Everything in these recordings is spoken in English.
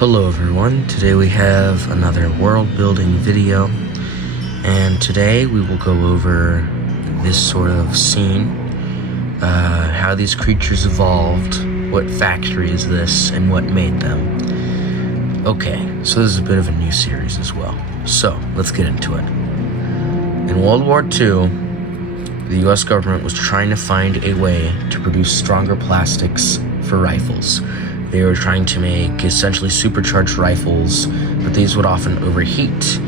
Hello everyone, today we have another world building video, and today we will go over this sort of scene, how these creatures evolved, what factory is this, and what made them. Okay, so this is a bit of a new series as well, so let's get into it. In World War II, the US government was trying to find a way to produce stronger plastics for rifles. They were trying to make essentially supercharged rifles, but these would often overheat,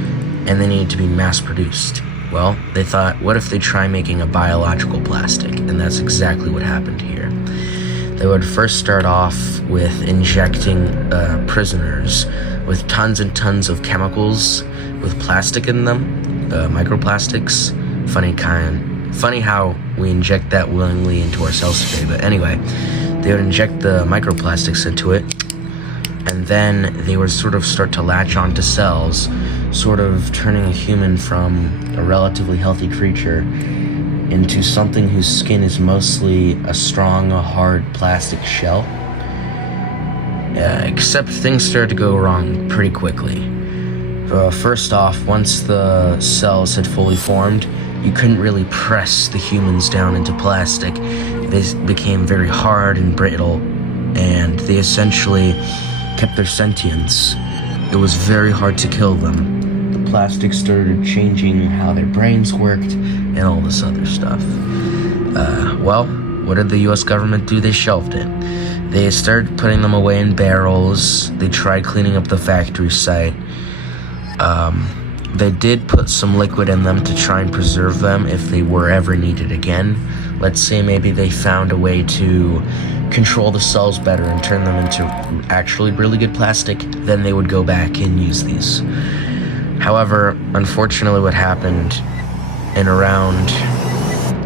and they needed to be mass-produced. Well, they thought, what if they try making a biological plastic? And that's exactly what happened here. They would first start off with injecting prisoners with tons and tons of chemicals with plastic in them, microplastics. Funny how we inject that willingly into ourselves today, but anyway. They would inject the microplastics into it, and then they would sort of start to latch onto cells, sort of turning a human from a relatively healthy creature into something whose skin is mostly a strong, hard plastic shell. Except things started to go wrong pretty quickly. First off, once the cells had fully formed, you couldn't really press the humans down into plastic. They became very hard and brittle, and they essentially kept their sentience. It was very hard to kill them. The plastic started changing how their brains worked and all this other stuff. Well, what did the US government do? They shelved it. They started putting them away in barrels. They tried cleaning up the factory site. They did put some liquid in them to try and preserve them if they were ever needed again. Let's say maybe they found a way to control the cells better and turn them into actually really good plastic, then they would go back and use these. However, unfortunately what happened, in around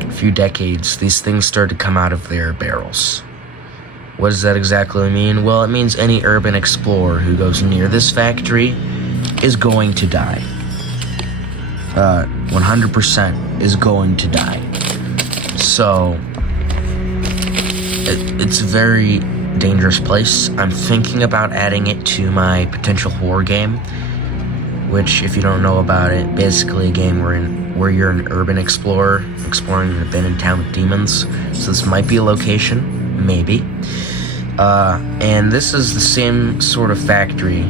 a few decades, these things started to come out of their barrels. What does that exactly mean? Well, it means any urban explorer who goes near this factory is going to die. 100% is going to die. So, it's a very dangerous place. I'm thinking about adding it to my potential horror game, which, if you don't know about it, basically a game where you're an urban explorer, exploring an abandoned town with demons. So this might be a location, maybe. And this is the same sort of factory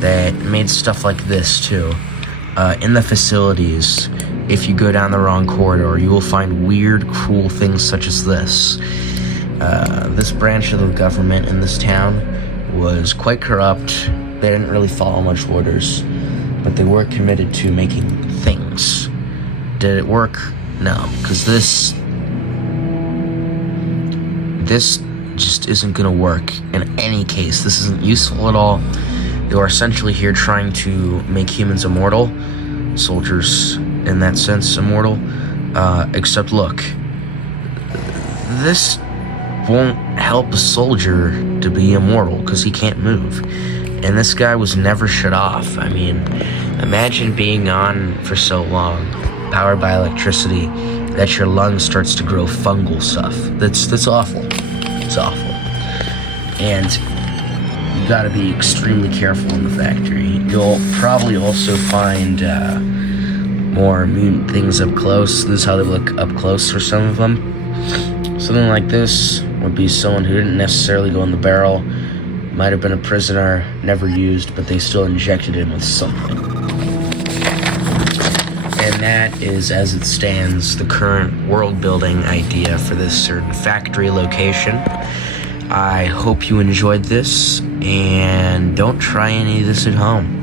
that made stuff like this too. In the facilities, if you go down the wrong corridor, you will find weird, cruel things such as this. This branch of the government in this town was quite corrupt. They didn't really follow much orders, but they were committed to making things. Did it work? No, because this just isn't gonna work in any case. This isn't useful at all. They are essentially here trying to make humans immortal, soldiers in that sense immortal, except look, this won't help a soldier to be immortal because he can't move, and this guy was never shut off. I mean, imagine being on for so long, powered by electricity, that your lung starts to grow fungal stuff. That's awful. It's awful. And you gotta be extremely careful in the factory. You'll probably also find more mutant things up close. This is how they look up close for some of them. Something like this would be someone who didn't necessarily go in the barrel. Might have been a prisoner, never used, but they still injected him with something. And that is, as it stands, the current world-building idea for this certain factory location. I hope you enjoyed this, and don't try any of this at home.